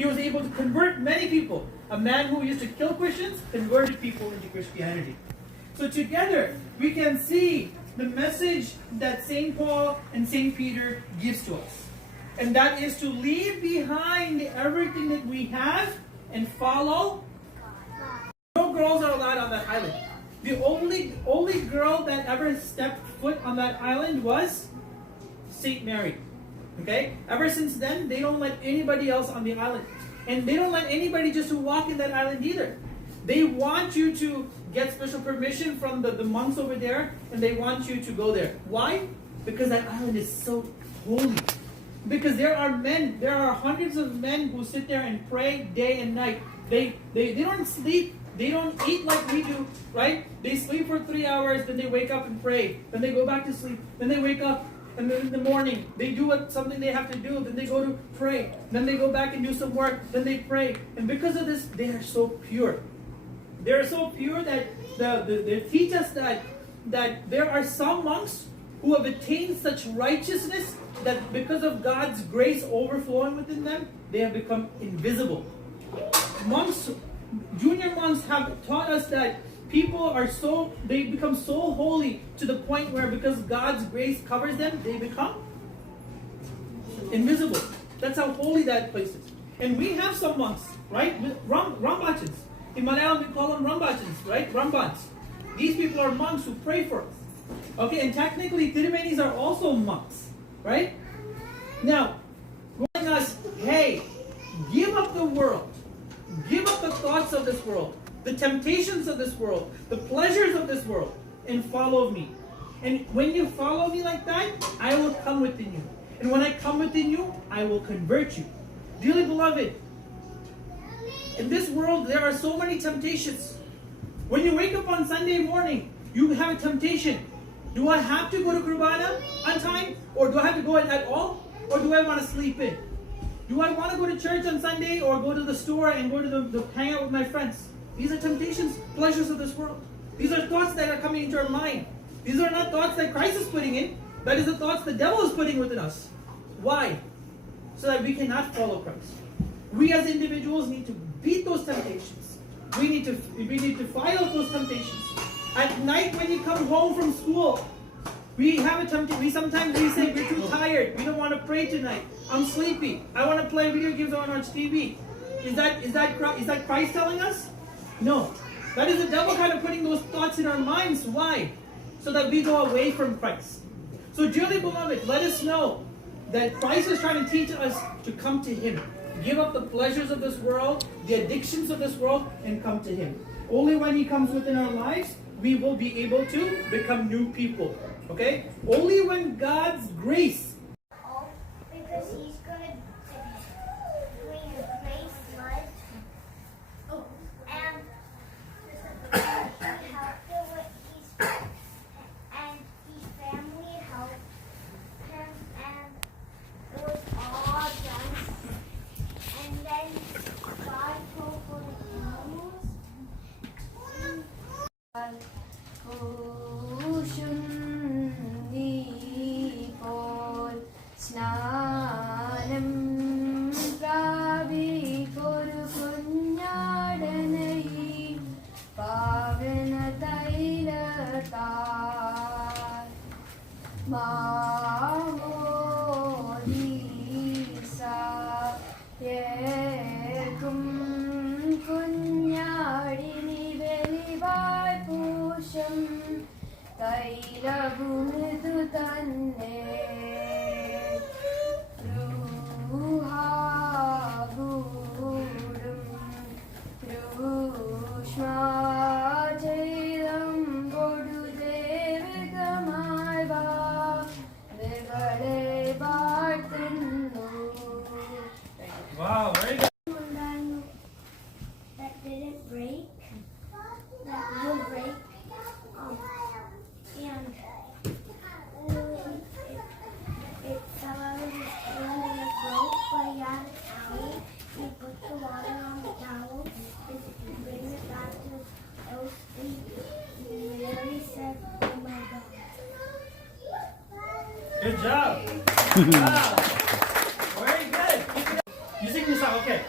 He was able to convert many people. A man who used to kill Christians converted people into Christianity. So together, we can see the message that St. Paul and St. Peter gives to us. And that is to leave behind everything that we have and follow. No girls are allowed on that island. The only girl that ever stepped foot on that island was St. Mary. Okay? Ever since then, they don't let anybody else on the island. And they don't let anybody just to walk in that island either. They want you to get special permission from the monks over there, and they want you to go there. Why? Because that island is so holy. Because there are hundreds of men who sit there and pray day and night. They don't sleep. They don't eat like we do, right? They sleep for 3 hours, then they wake up and pray. Then they go back to sleep. Then they wake up, and then in the morning, they do something they have to do. Then they go to pray. Then they go back and do some work. Then they pray. And because of this, they are so pure. They are so pure that they teach us that there are some monks who have attained such righteousness that because of God's grace overflowing within them, they have become invisible. Junior monks have taught us that people they become so holy to the point where because God's grace covers them, they become invisible. That's how holy that place is. And we have some monks, right? Rambachans. In Malayalam, we call them Rambachans, right? Rambans. These people are monks who pray for us. Okay, and technically, Tirumenis are also monks, right? Now, telling us, hey, give up the world. Give up the thoughts of this world, the temptations of this world, the pleasures of this world, and follow me. And when you follow me like that, I will come within you. And when I come within you, I will convert you. Dearly beloved, in this world, there are so many temptations. When you wake up on Sunday morning, you have a temptation. Do I have to go to Kurbana on time? Or do I have to go at all? Or do I want to sleep in? Do I want to go to church on Sunday or go to the store and go to the hang out with my friends? These are temptations, pleasures of this world. These are thoughts that are coming into our mind. These are not thoughts that Christ is putting in. That is the thoughts the devil is putting within us. Why? So that we cannot follow Christ. We as individuals need to beat those temptations. We need to fight out those temptations. At night when you come home from school, we have a temptation. Sometimes we say we're too tired. We don't want to pray tonight. I'm sleepy. I want to play video games. I want to watch TV. Is that Christ telling us? No. That is the devil kind of putting those thoughts in our minds. Why? So that we go away from Christ. So dearly beloved, let us know that Christ is trying to teach us to come to Him. Give up the pleasures of this world, the addictions of this world, and come to Him. Only when He comes within our lives, we will be able to become new people. Okay? Only when God's grace. Because He's going to bring His grace, life, and help him with and his family help him, and it was all done. And then God told the animals. സ്നാനം പ്രാപിക്കൊരു കുഞ്ഞാടനയി പാവന തൈലത്താൽ മാമോദീസ ഏകും കുഞ്ഞാടിനി വെളിവാൾ പൂശം തൈലഭൂമിതു തന്നെ Wow, very good. That didn't break, that will break, and it fell out of his hand and it broke, but he had a towel. He put the water on the towel, and he brings it back to his house, and Mary said, "Oh my God." Good job. Wow. Very good. You sing this song, okay.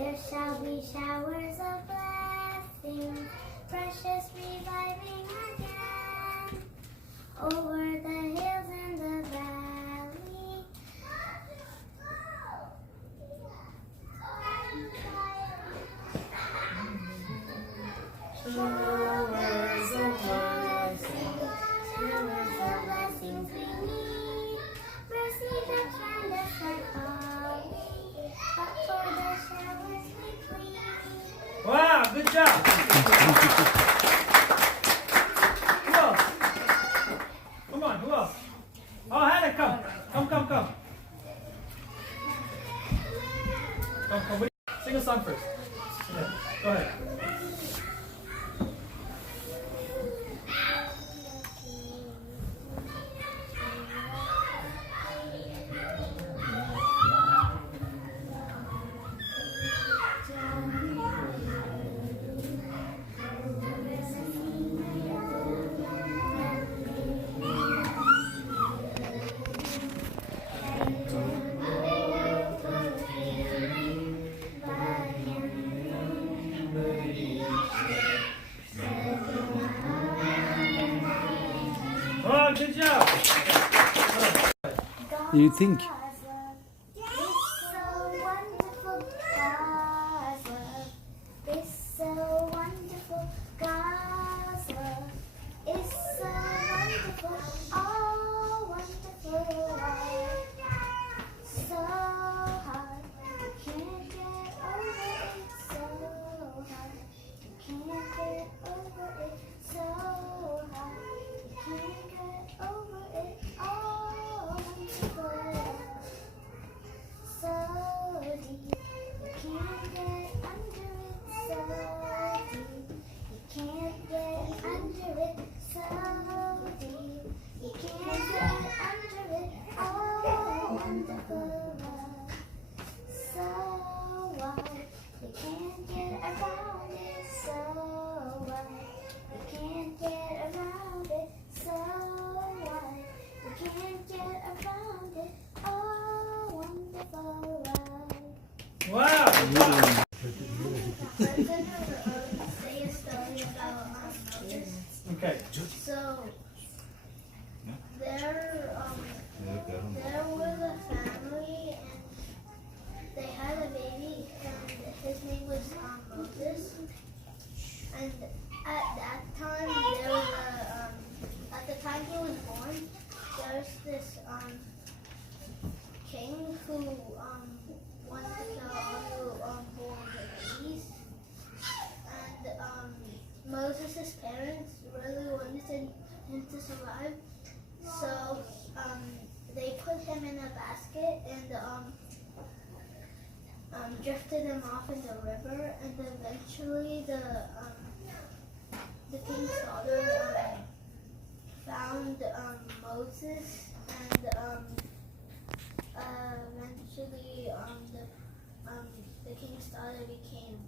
There shall be showers of blessings, precious reviving again, over the hills and the valley. Showers of Showers of blessings we need, mercy that turned us like holly, but for the showers we plead. Wow, good job. Who else? Come on, who else? Oh, Hannah, come. Come. Come. Sing a song first. Yeah, go ahead. Oh, good job. You think? God's love is so wonderful. God's love is so wonderful. God's love is so wonderful. Oh, wonderful love. So hard, you can't get over it. So hard, you can't get over it. So hard, you can't get over it. Oh, wonderful love. So deep, you can't get under it. So deep, you can't get under it. So deep, you can't get under it. Oh, wonderful love. So wide, you can't get around it. So wide, you can't get around it. So wide, you can't get around it. Oh, wonderful love. Wow, good job. I'm gonna say a story about Moses. Okay. So there was a family and they had a baby and his name was Moses. And at that time there was at the time he was born, there was this king who wanted to kill all who born babies. And Moses' parents really wanted him to survive, so they put him in a basket and drifted him off in the river. And eventually the king's daughter found Moses, and eventually the king's daughter became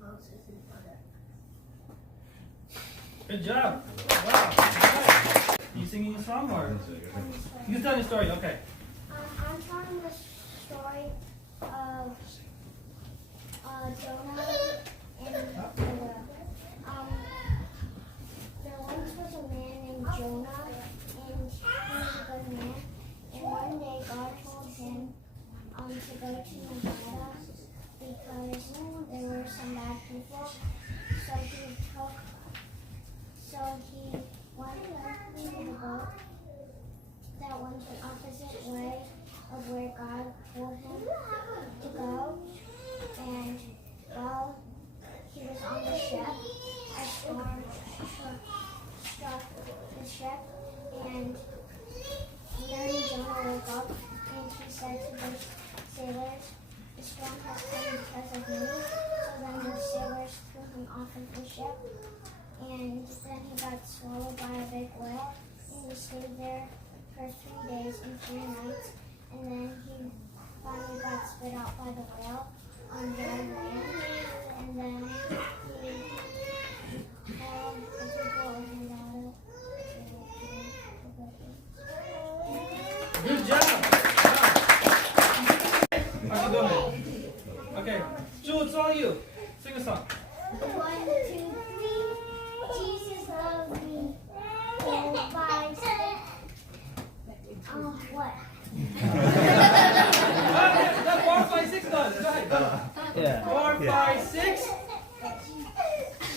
Moses' mother. Good job. Wow. You singing a song or? You tell me a story, okay. I'm telling the story of Jonah and there once was a man named Jonah, and he was a good man. And one day God told him to go to Nevada because there were some bad people. So he went in the boat that went the opposite way of where God told him to go. And while he was on the ship, a storm struck the ship, and then Jonah woke up and he said to the sailors, "The storm has come because of me." So then the sailors threw him off of the ship, and then he got swallowed by a big whale, and he stayed there for 3 days and 3 nights, and then he finally got spit out by the whale on dry land, and then he called the people of Nevada to Good job. How you doing? Okay. 祝庄 all of you. Sing a song. 1, 2, 3. Jesus loves me. 4, 5, 6. What? No, 4, 5, 6 does. Go ahead. Yeah. 4, 5, 6.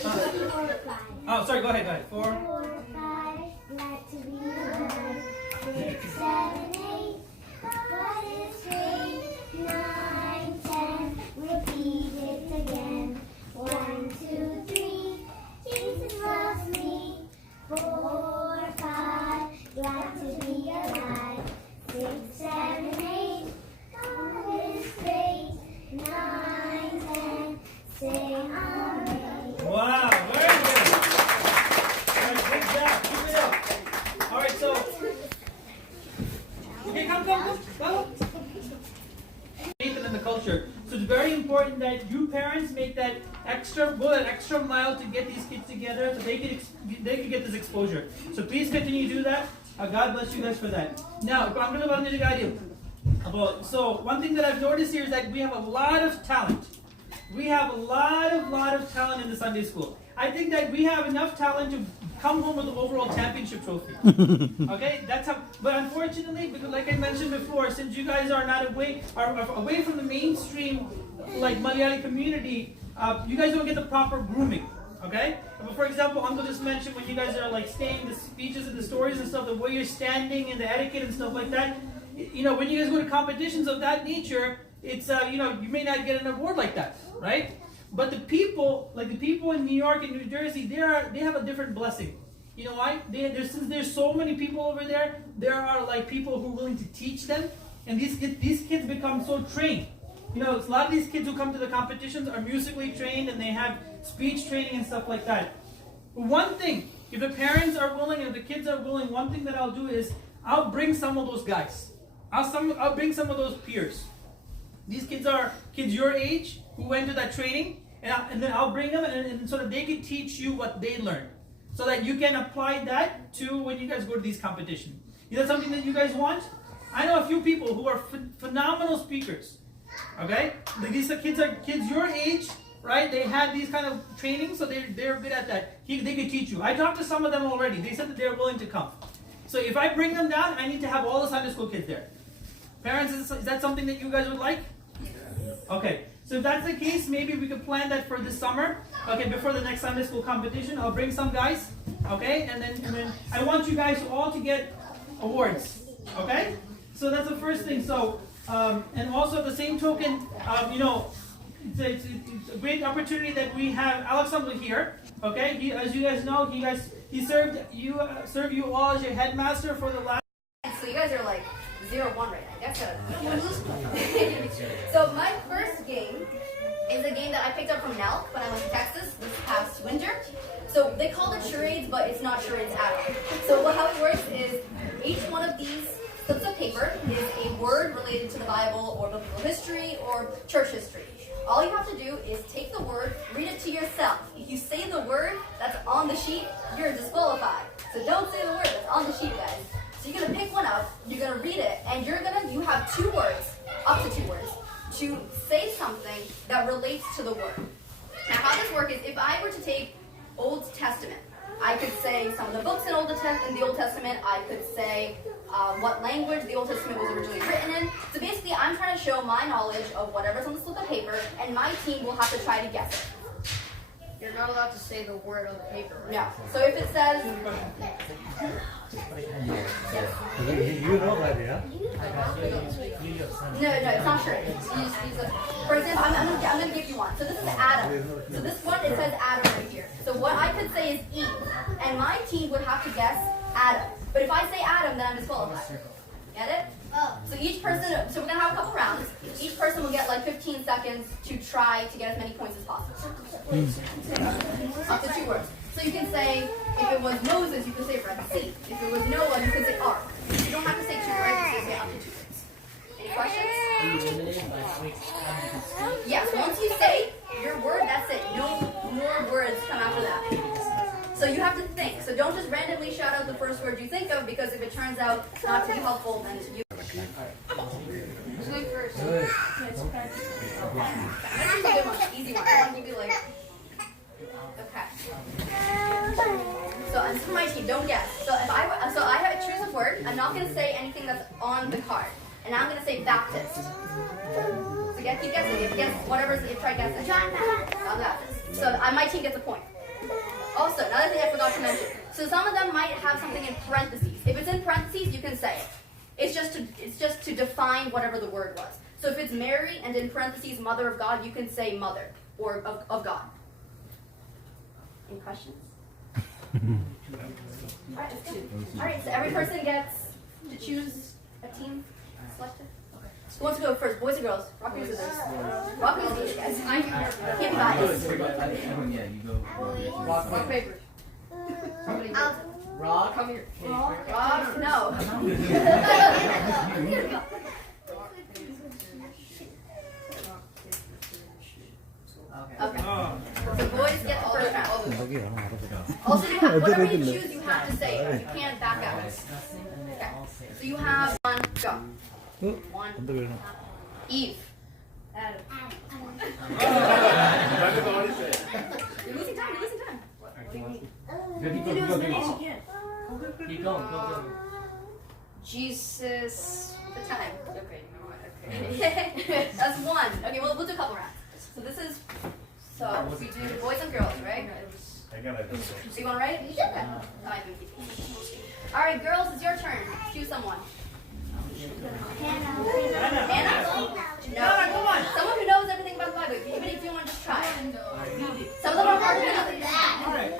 4, 5. Oh, sorry. Go ahead. 4. 4, 5. Glad to be alive. 6, 7, 8. God is great. 9, 10. Repeat it again. 1, 2, 3. Jesus loves me. 4, 5. Glad to be alive. 6, 7, 8. God is great. 9, 10. Say amen. Wow, very good. All right, good job. Keep it up. All right, so. Okay, come. Nathan in the culture. So it's very important that you parents make that extra mile to get these kids together so they can get this exposure. So please continue to do that. God bless you guys for that. Now, I'm going to so one thing that I've noticed here is that we have a lot of talent. We have a lot of talent in the Sunday school. I think that we have enough talent to come home with the overall championship trophy. Okay, that's how. But unfortunately, because like I mentioned before, since you guys are not away from the mainstream like Malayali community, you guys don't get the proper grooming. Okay. But for example, Uncle just mentioned when you guys are like saying the speeches and the stories and stuff, the way you're standing and the etiquette and stuff like that. You know, when you guys go to competitions of that nature, it's you may not get an award like that, right? But the people in New York and New Jersey, they have a different blessing. You know why? Since there's so many people over there, there are like people who are willing to teach them, and these kids become so trained. You know, a lot of these kids who come to the competitions are musically trained and they have speech training and stuff like that. One thing, if the parents are willing, if the kids are willing, one thing that I'll do is I'll bring some of those guys. I'll bring some of those peers. These kids are kids your age who went to that training, and then I'll bring them and so that they can teach you what they learned, so that you can apply that to when you guys go to these competitions. Is that something that you guys want? I know a few people who are phenomenal speakers. Okay, these kids are kids your age, right? They had these kind of trainings, so they're good at that. They can teach you. I talked to some of them already. They said that they're willing to come. So if I bring them down, I need to have all the Sunday school kids there. Parents, is that something that you guys would like? Okay, so if that's the case, maybe we could plan that for this summer. Okay, before the next Sunday school competition, I'll bring some guys. Okay, and then I want you guys all to get awards. Okay, so that's the first thing. So and also at the same token, it's a great opportunity that we have Alexander here. Okay, as you guys know, he served you all as your headmaster for the last. So you guys are like 0-1 right now. That's So my first game is a game that I picked up from Nelk when I went to Texas this past winter. So they call it charades, but it's not charades at all. So how it works is each one of these slips of paper is a word related to the Bible or biblical history or church history. All you have to do is take the word, read it to yourself. If you say the word that's on the sheet, you're disqualified. So don't say the word that's on the sheet, guys. So you're going to pick one up, you're going to read it, and you have 2 words, up to 2 words, to say something that relates to the word. Now how this works is if I were to take Old Testament, I could say some of the books in the Old Testament, I could say what language the Old Testament was originally written in. So basically I'm trying to show my knowledge of whatever's on the slip of paper, and my team will have to try to guess it. You're not allowed to say the word on the paper, right? No. So if it says... You know that, yeah? No, it's not sure. For example, I'm going to give you one. So this is Adam. So this one, it says Adam right here. So what I could say is Eve, and my team would have to guess Adam. But if I say Adam, then I'm disqualified. Get it? So each person, so we're going to have a couple rounds. Each person will get like 15 seconds to try to get as many points as possible. Up to 2 words. So you can say, if it was Moses, you could say C. If it was Noah, you could say Ark. You don't have to say 2 words, you can say up to 2 words. Any questions? Yes, once you say your word, that's it. No more words come after that. So you have to think. So don't just randomly shout out the first word you think of, because if it turns out not to be helpful, then you... Who's going first? I'm gonna give you a good one, easy one. I want to give you like. Okay. So this is my team. Don't guess. So if I have to choose a word. I'm not gonna say anything that's on the card, and I'm gonna say Baptist. So keep guessing. If you guess whatever, you try guessing. John Baptist. So my team gets a point. Also, another thing I forgot to mention. So some of them might have something in parentheses. If it's in parentheses, you can say it. It's just to define whatever the word was. So if it's Mary and in parentheses Mother of God, you can say Mother or of God. Any questions? Alright, let's do. Alright, so every person gets to choose a team selected. Who wants to go first? Boys or girls? Rock, paper, scissors. Rock, paper, scissors, guys. Can't be biased. Yeah, you go. Rock, paper. Somebody go. Rock. Come here. Rock, no. Okay. Oh. So boys get the first round. 여기야, 알아보자. Also, you have, whatever you choose, you have to say it. You can't back out. Okay. So you have one, go. One. 근데 왜 Eve. Adam. You're losing time. You're losing time. What do you mean? Keep going, keep going. Keep going, go. Jesus. The time. Okay, you know what? Okay. That's one. Okay, we'll do a couple rounds. So this is. So we do boys and girls, right? So you want to write? Okay. All right, girls, it's your turn. Choose someone. Anna? No, come on. Someone who knows everything about the Bible. Even if you want to just try. Some of them are harder than others. All right.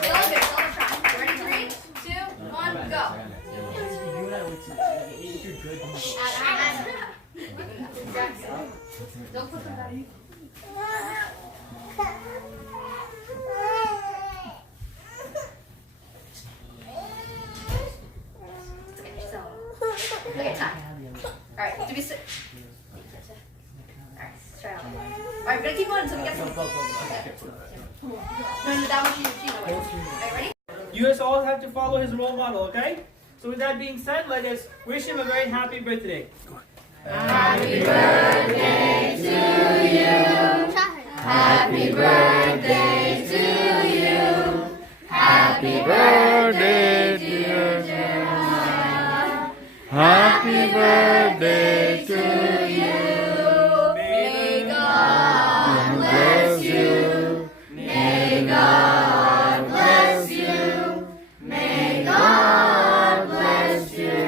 They all good. So I'll try. Ready? 3, 2, 1, go. Don't put them back. Okay, time. Alright, do we sit? Alright, let's try it out. Alright, we're gonna keep going until we get some. No, that one she's away. Alright, ready? You guys all have to follow his role model, okay? So with that being said, let us wish him a very happy birthday. Happy birthday to you. Happy birthday to you. Happy birthday, dear Jeremiah. Happy birthday to you. May God bless you. May God bless you. May God bless you.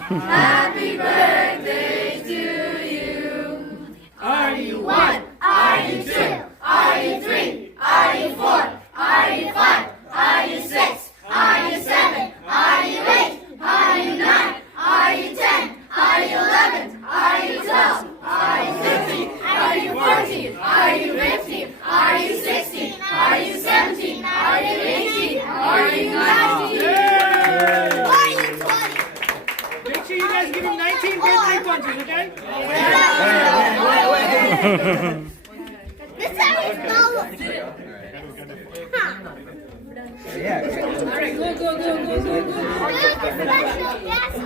Happy birthday to you. Are you One, are you two, are you three, are you four, are you five, are you six, are you seven, are you eight, are you nine, are you 10, are you 11, are you 12, are you 13, are you 14, are you 15, are you 16, are you 17, are you 18, are you 19, are you 20? Make sure you guys give him 19 birthday punches, okay? This time it's no. All right, go. Special guest